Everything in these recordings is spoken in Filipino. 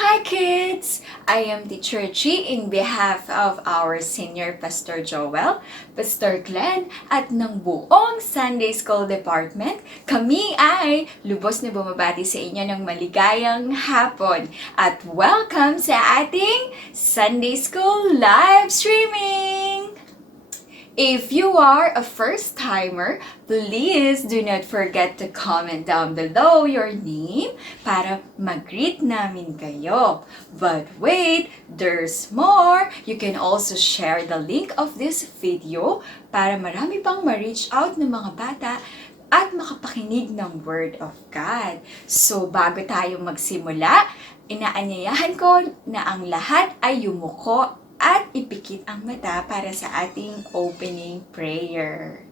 Hi kids! I am Teacher Chi in behalf of our Senior Pastor Joel, Pastor Glenn, at ng buong Sunday School Department. Kami ay lubos na bumabati sa inyo ng maligayang hapon at welcome sa ating Sunday School live streaming! If you are a first-timer, please do not forget to comment down below your name para mag-greet namin kayo. But wait, there's more! You can also share the link of this video para marami pang ma-reach out ng mga bata at makapakinig ng Word of God. So, bago tayo magsimula, inaanyayahan ko na ang lahat ay yumuko at ipikit ang mata para sa ating opening prayer.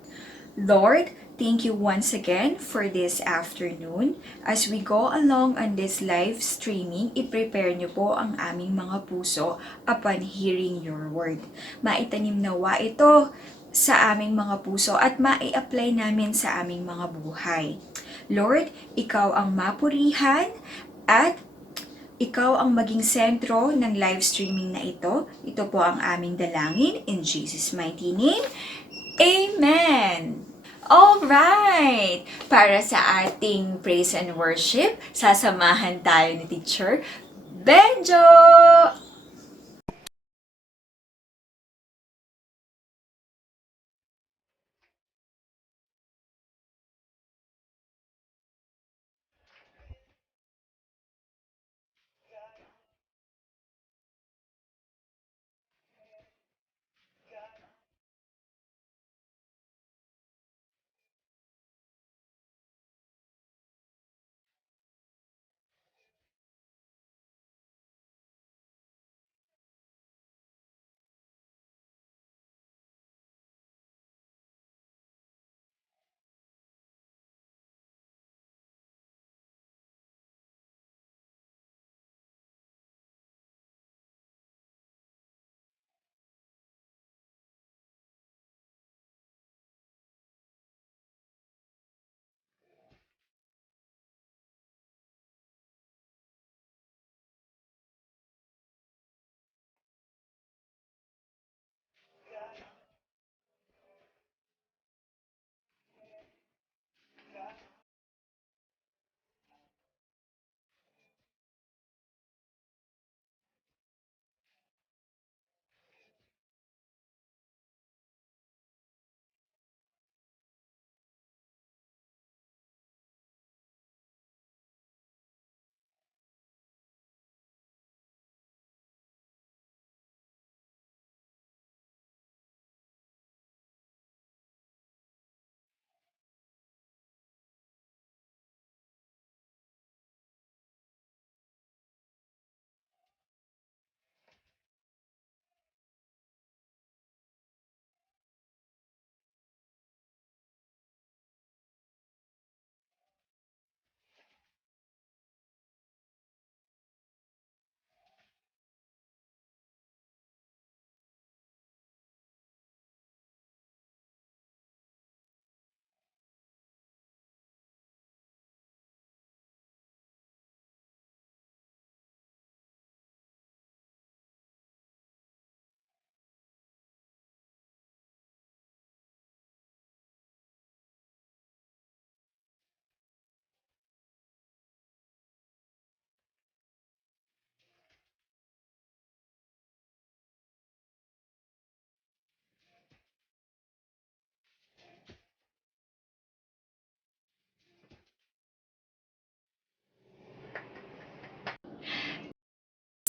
Lord, thank you once again for this afternoon. As we go along on this live streaming, i-prepare niyo po ang aming mga puso upon hearing your word. Maitanim nawa ito sa aming mga puso at mai-apply namin sa aming mga buhay. Lord, ikaw ang mapurihan at ikaw ang maging sentro ng live streaming na ito. Ito po ang aming dalangin in Jesus' mighty name. Amen! Alright! Para sa ating praise and worship, sasamahan tayo ni Teacher Benjo!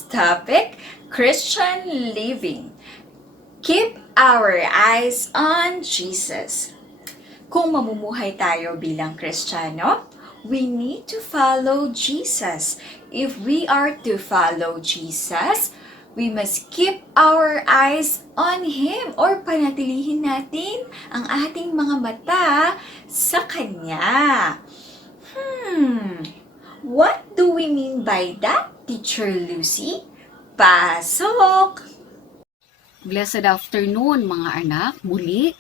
Topic, Christian living. Keep our eyes on Jesus. Kung mamumuhay tayo bilang Kristiyano, we need to follow Jesus. If we are to follow Jesus, we must keep our eyes on Him or panatilihin natin ang ating mga mata sa Kanya. What do we mean by that, Teacher Lucy? Pasok! Blessed afternoon mga anak. Muli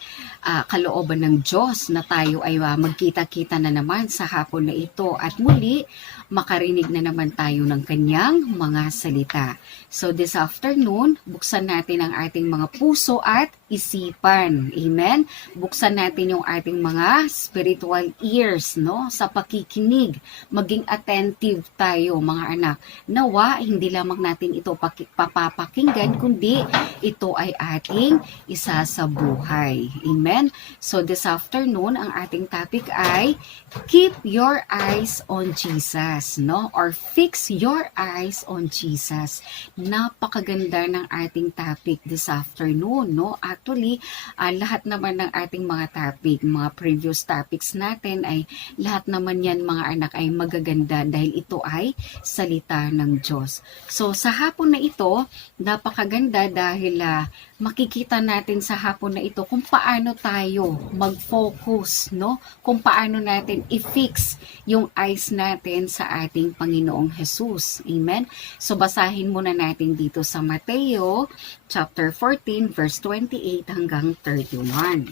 kalooban ng Diyos na tayo ay magkita-kita na naman sa hapon na ito at muli makarinig na naman tayo ng kanyang mga salita. So this afternoon, buksan natin ang ating mga puso at isipan. Amen? Buksan natin yung ating mga spiritual ears, no? Sa pakikinig. Maging attentive tayo, mga anak. Nawa, hindi lamang natin ito papapakinggan, kundi ito ay ating isasabuhay. Amen? So this afternoon, ang ating topic ay keep your eyes on Jesus, no? Or fix your eyes on Jesus. Napakaganda ng ating topic this afternoon, no? Actually, lahat naman ng ating mga topic, mga previous topics natin ay lahat naman yan, mga anak, ay magaganda dahil ito ay salita ng Diyos. So sa hapon na ito, napakaganda dahil makikita natin sa hapon na ito kung paano tayo mag-focus, no? Kung paano natin i-fix yung eyes natin sa ating Panginoong Jesus. Amen? So basahin muna natin dito sa Mateo chapter 14 verse 28 hanggang 31.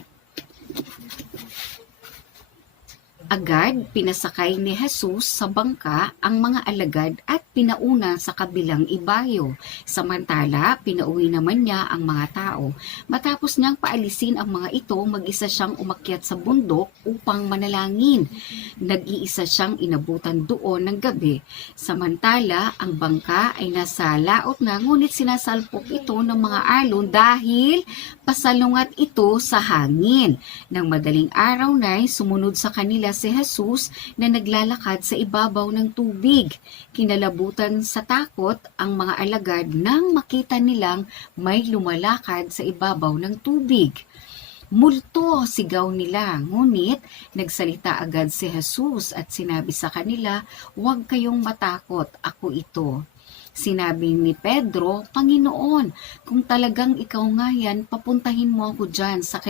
Agad pinasakay ni Jesus sa bangka ang mga alagad at pinauna sa kabilang ibayo. Samantala, pinauwi naman niya ang mga tao. Matapos niyang paalisin ang mga ito, mag-isa siyang umakyat sa bundok upang manalangin. Nag-iisa siyang inabutan doon ng gabi. Samantala, ang bangka ay nasa laot na, ngunit sinasalpok ito ng mga alon dahil pasalungat ito sa hangin. Nang madaling araw na, sumunod sa kanila si Jesus na naglalakad sa ibabaw ng tubig. Kinalabutan sa takot ang mga alagad nang makita nilang may lumalakad sa ibabaw ng tubig. Multo, sigaw nila, ngunit nagsalita agad si Jesus at sinabi sa kanila, "Huwag kayong matakot, ako ito." Sinabi ni Pedro, "Panginoon, kung talagang ikaw nga yan, papuntahin mo ako dyan sa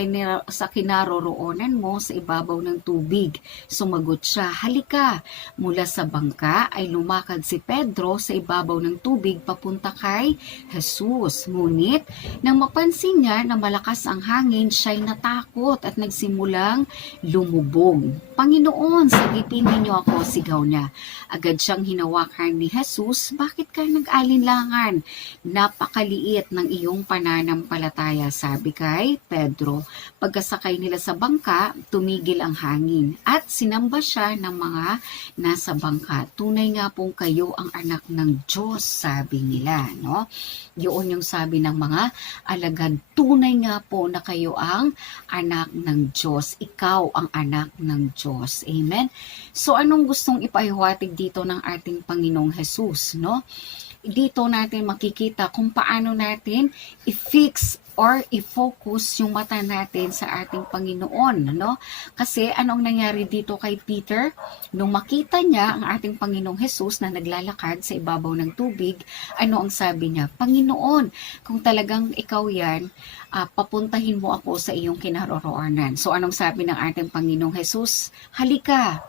kinaroroonan mo sa ibabaw ng tubig." Sumagot siya, "Halika." Mula sa bangka ay lumakad si Pedro sa ibabaw ng tubig papunta kay Jesus. Ngunit nang mapansin niya na malakas ang hangin, siya'y natakot at nagsimulang lumubog. "Panginoon, sagipin niyo ako," sigaw niya. Agad siyang hinawakan ni Jesus, "Bakit ka nag-alinlangan? Napakaliit ng iyong pananampalataya," sabi kay Pedro. Pagkasakay nila sa bangka, tumigil ang hangin at sinamba siya ng mga nasa bangka. "Tunay nga pong kayo ang anak ng Diyos," sabi nila, no? Yun yung sabi ng mga alagad, tunay nga po na kayo ang anak ng Diyos. Ikaw ang anak ng Diyos. Amen? So anong gustong ipahiwatig dito ng ating Panginoong Jesus, no? Dito natin makikita kung paano natin i-fix or i-focus yung mata natin sa ating Panginoon, no? Kasi anong nangyari dito kay Peter? Nung makita niya ang ating Panginoong Jesus na naglalakad sa ibabaw ng tubig, ano ang sabi niya? "Panginoon, kung talagang ikaw yan, papuntahin mo ako sa iyong kinaroroonan." So anong sabi ng ating Panginoong Jesus? "Halika."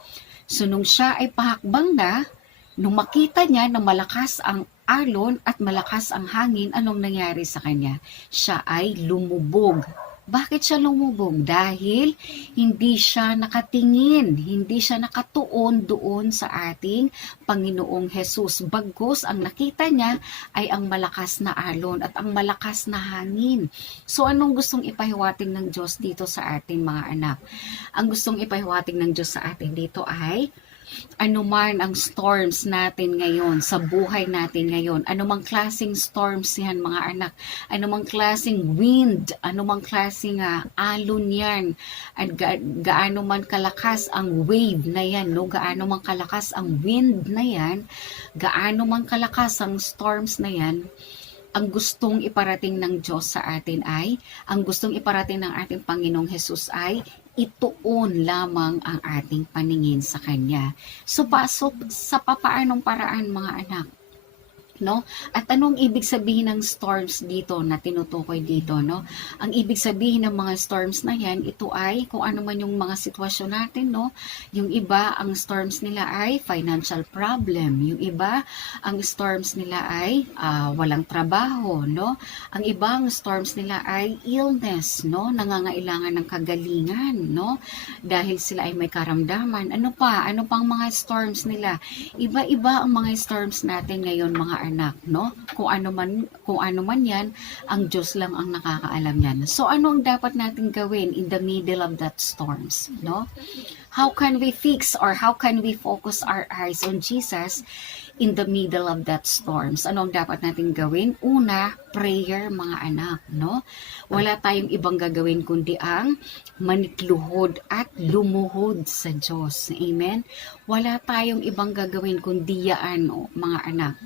So nung siya ay pahakbang na, nung makita niya na malakas ang alon at malakas ang hangin, anong nangyari sa kanya? Siya ay lumubog. Bakit siya lumubog? Dahil hindi siya nakatingin, hindi siya nakatuon doon sa ating Panginoong Jesus. Bagkus ang nakita niya ay ang malakas na alon at ang malakas na hangin. So anong gustong ipahiwatig ng Diyos dito sa ating mga anak? Ang gustong ipahiwatig ng Diyos sa atin dito ay anuman ang storms natin ngayon, sa buhay natin ngayon, anumang klaseng storms yan, mga anak, anumang klaseng wind, anumang klaseng alon yan, at gaano man kalakas ang wave na yan, no? Gaano man kalakas ang wind na yan, gaano man kalakas ang storms na yan, ang gustong iparating ng Diyos sa atin ay, ang gustong iparating ng ating Panginoong Jesus ay, ituon lamang ang ating paningin sa Kanya. So, sa papaanong paraan, mga anak? no? At anong ibig sabihin ng storms dito na tinutukoy dito, no? Ang ibig sabihin ng mga storms na yan, ito ay kung ano man yung mga sitwasyon natin, no? Yung iba, ang storms nila ay financial problem. Yung iba, ang storms nila ay walang trabaho, no? Ang iba, ang storms nila ay illness, no? Nangangailangan ng kagalingan, no? Dahil sila ay may karamdaman. Ano pa? Ano pang mga storms nila? Iba-iba ang mga storms natin ngayon, mga anak, no? Kung ano man 'yan, ang Diyos lang ang nakakaalam niyan. So ano ang dapat natin gawin in the middle of that storms, no? How can we fix or how can we focus our eyes on Jesus in the middle of that storms? Ano ang dapat natin gawin? Una, prayer, mga anak, no? Wala tayong ibang gagawin kundi ang manikluhod at lumuhod sa Diyos. Amen? Wala tayong ibang gagawin kundi yaan, mga anak.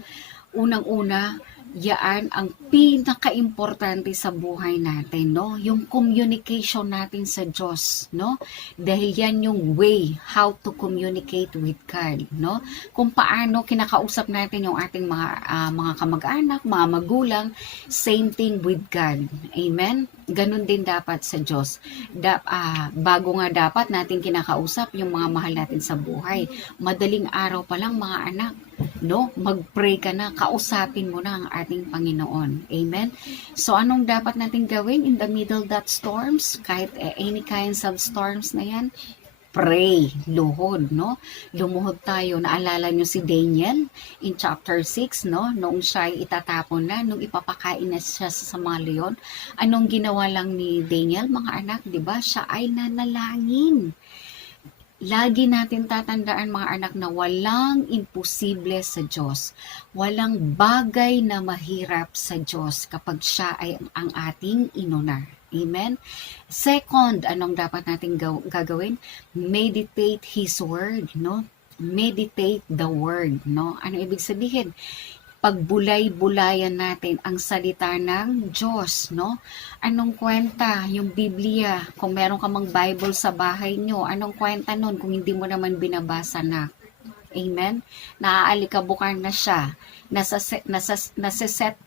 Unang-una, yaan ang pinaka-importante sa buhay natin, no? Yung communication natin sa Diyos, no? Dahil yan yung way how to communicate with God, no? Kung paano kinakausap natin yung ating mga kamag-anak, mga magulang, same thing with God. Amen? Ganun din dapat sa Diyos. Bago nga dapat natin kinakausap yung mga mahal natin sa buhay. Madaling araw pa lang, mga anak, no? Mag-pray ka na, kausapin mo na ang ating Panginoon. Amen? So, anong dapat natin gawin in the middle of that storms? Kahit any kinds of storms na yan, pray, luhod, no? Lumuhod tayo. Naalala nyo si Daniel in chapter 6, no? Noong siya ay itatapon na, nung ipapakain na siya sa mga leon. Anong ginawa lang ni Daniel, mga anak, di ba? Siya ay nanalangin. Lagi natin tatandaan, mga anak, na walang imposible sa Diyos. Walang bagay na mahirap sa Diyos kapag siya ay ang ating inuna. Amen? Second, anong dapat natin gagawin? Meditate His Word, no? Meditate the Word, no? Ano ibig sabihin? Pagbulay-bulayan natin ang salita ng Diyos, no? Anong kwenta yung Biblia? Kung meron ka mang Bible sa bahay nyo, anong kwenta nun kung hindi mo naman binabasa na? Amen? Naaalikabukan na siya. Nasa-set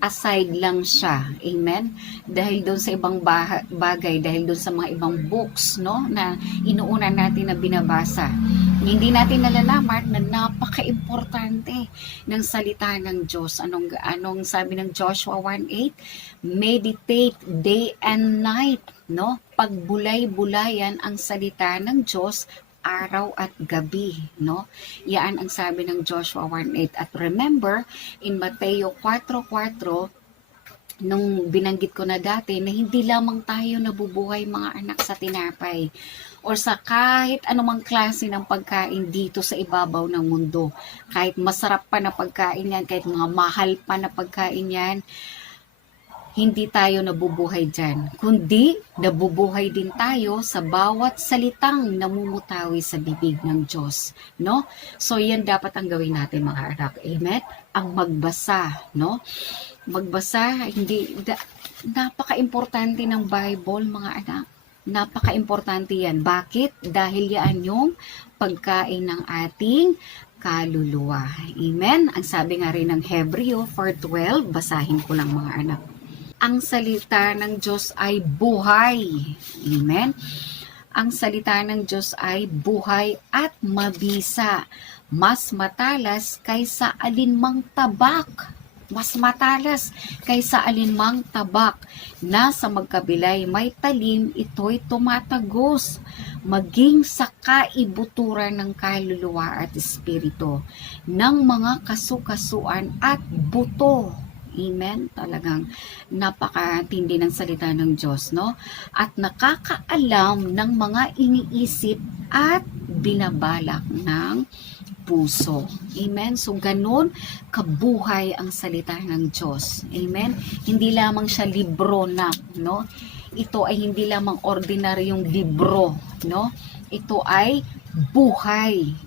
aside lang siya. Amen? Dahil doon sa ibang bagay, dahil doon sa mga ibang books, no? Na inuuna natin na binabasa. Hindi natin nalalaman na napaka-importante ng salita ng Diyos. Anong sabi ng Joshua 1:8? Meditate day and night, no? Pagbulay-bulayan ang salita ng Diyos araw at gabi, no? Yan ang sabi ng Joshua 1:8. At remember, in Mateo 4:4, nung binanggit ko na dati, na hindi lamang tayo nabubuhay, mga anak, sa tinapay or sa kahit anumang klase ng pagkain dito sa ibabaw ng mundo. Kahit masarap pa na pagkain yan, kahit mga mahal pa na pagkain yan, hindi tayo nabubuhay dyan, kundi nabubuhay din tayo sa bawat salitang namumutawi sa bibig ng Diyos, no? So, yan dapat ang gawin natin, mga anak. Amen? Ang magbasa, no? Magbasa, napaka-importante ng Bible, mga anak. Napaka-importante yan. Bakit? Dahil yan yung pagkain ng ating kaluluwa. Amen? Ang sabi nga rin ng Hebreo 4:12, basahin ko lang, mga anak. Ang salita ng Diyos ay buhay. Amen? Ang salita ng Diyos ay buhay at mabisa. Mas matalas kaysa alinmang tabak. Mas matalas kaysa alinmang tabak. Na sa magkabilay may talim, ito'y tumatagos. Maging sa kaibuturan ng kaluluwa at espiritu. Ng mga kasukasuan at buto. Amen? Talagang napakatindi ng salita ng Diyos, no? At nakakaalam ng mga iniisip at binabalak ng puso. Amen? So, ganun kabuhay ang salita ng Diyos. Amen? Hindi lamang siya libro na, no? Ito ay hindi lamang ordinaryong libro, no? Ito ay buhay.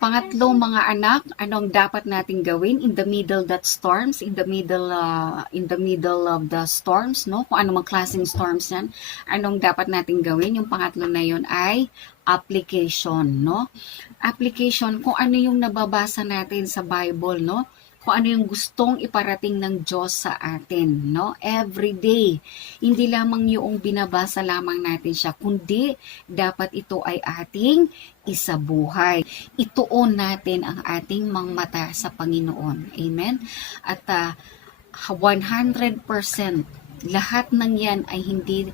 Pangatlo, mga anak, anong dapat nating gawin in the middle that storms, in the middle of the storms, no? Kung anong klaseng storms yan, anong dapat nating gawin? Yung pangatlo na yun ay application, no? Application, kung ano yung nababasa natin sa Bible, no? kung ano yung gustong iparating ng Diyos sa atin, no? Every day. Hindi lamang yung binabasa lamang natin siya, kundi dapat ito ay ating isabuhay. Ituon natin ang ating mga mata sa Panginoon. Amen? At 100% lahat ng yan ay hindi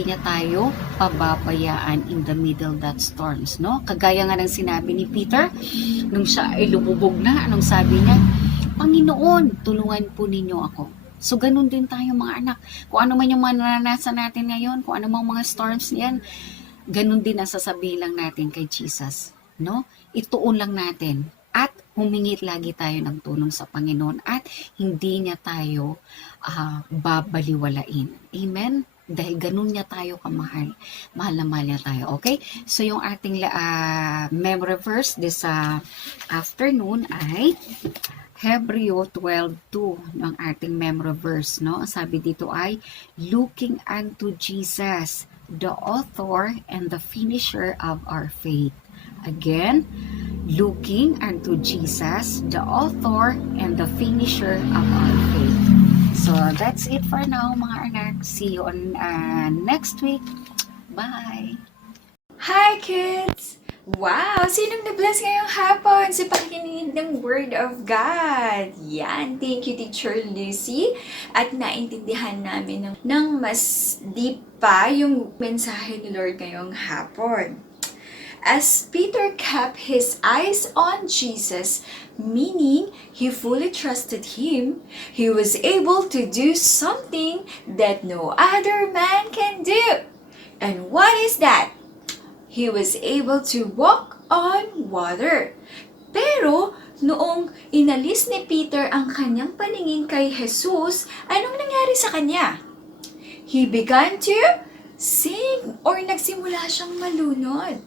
niya tayo pababayaan in the middle that storms, no? Kagaya nga ng sinabi ni Peter nung siya ay lumubog na, anong sabi niya? Panginoon, tulungan po ninyo ako. So, ganun din tayo mga anak. Kung ano man yung mananasa natin ngayon, kung ano mang mga storms niyan, ganun din ang sasabihin lang natin kay Jesus, no? Ituon lang natin at humingi lagi tayo ng tulong sa Panginoon at hindi niya tayo babaliwalain. Amen? Dahil ganun niya tayo kamahal. Mahal na mahal niya tayo. Okay? So, yung ating memory verse this afternoon ay Hebreo 12:2 ng ating memory verse, no? Ang sabi dito ay looking unto Jesus, the author and the finisher of our faith. Again, looking unto Jesus, the author and the finisher of our faith. So, that's it for now, mga anak. See you on next week. Bye! Hi, kids! Wow! Sinong na-bless ngayong hapon sa pakikinig ng Word of God? Yan! Thank you, Teacher Lucy. At naintindihan namin ng mas deep pa yung mensahe ni Lord ngayong hapon. As Peter kept his eyes on Jesus, meaning he fully trusted him, he was able to do something that no other man can do. And what is that? He was able to walk on water. Pero, noong inalis ni Peter ang kanyang paningin kay Jesus, anong nangyari sa kanya? He began to sink or nagsimula siyang malunod.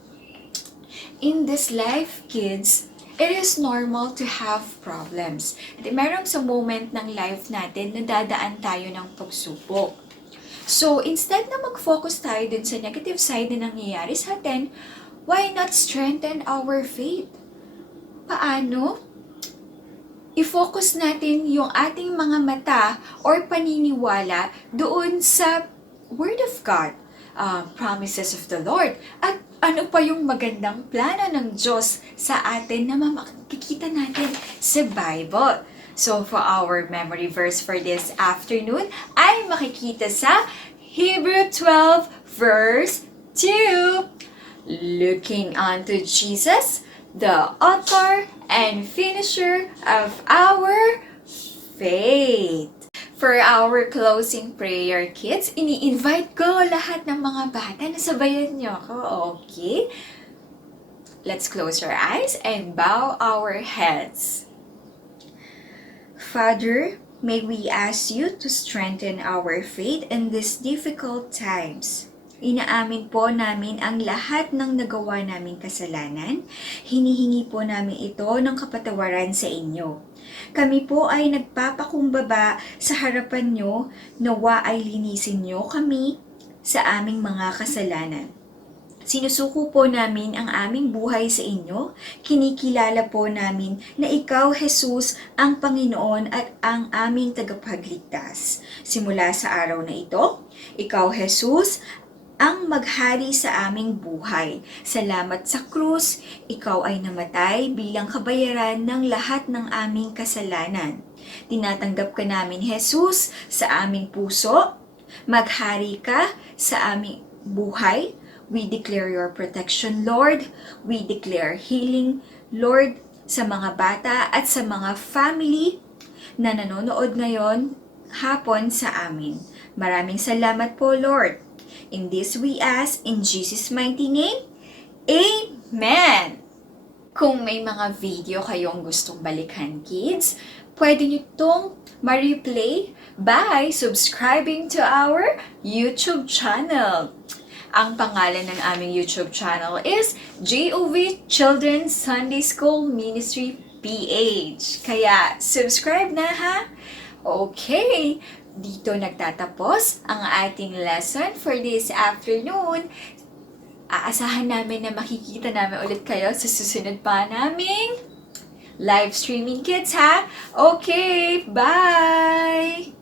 In this life, kids, it is normal to have problems. Merong sa moment ng life natin na dadaan tayo ng pagsubok. So, instead na mag-focus tayo dun sa negative side na nangyayari sa atin, why not strengthen our faith? Paano? I-focus natin yung ating mga mata or paniniwala doon sa Word of God, promises of the Lord, at ano pa yung magandang plano ng Diyos sa atin na makikita natin sa Bible. So, for our memory verse for this afternoon ay makikita sa Hebrew 12 verse 2. Looking unto Jesus, the author and finisher of our faith. For our closing prayer, kids, ini-invite ko lahat ng mga bata na sabayan niyo ako, okay? Let's close our eyes and bow our heads. Father, may we ask you to strengthen our faith in these difficult times. Inaamin po namin ang lahat ng nagawa naming kasalanan. Hinihingi po namin ito ng kapatawaran sa inyo. Kami po ay nagpapakumbaba sa harapan nyo, nawa ay linisin nyo kami sa aming mga kasalanan. Sinusuko po namin ang aming buhay sa inyo. Kinikilala po namin na ikaw, Jesus, ang Panginoon at ang aming tagapagligtas. Simula sa araw na ito, ikaw, Jesus, ang maghari sa aming buhay. Salamat sa krus, ikaw ay namatay bilang kabayaran ng lahat ng aming kasalanan. Tinatanggap ka namin, Jesus, sa aming puso. Maghari ka sa aming buhay. We declare your protection, Lord. We declare healing, Lord, sa mga bata at sa mga family na nanonood ngayon hapon sa amin. Maraming salamat po, Lord. In this we ask, in Jesus' mighty name, Amen! Kung may mga video kayong gustong balikan, kids, pwede nyo itong ma-replay by subscribing to our YouTube channel. Ang pangalan ng aming YouTube channel is JOV Children's Sunday School Ministry PH. Kaya, subscribe na ha! Okay, dito nagtatapos ang ating lesson for this afternoon. Aasahan namin na makikita namin ulit kayo sa susunod pa naming live streaming kids ha. Okay, bye!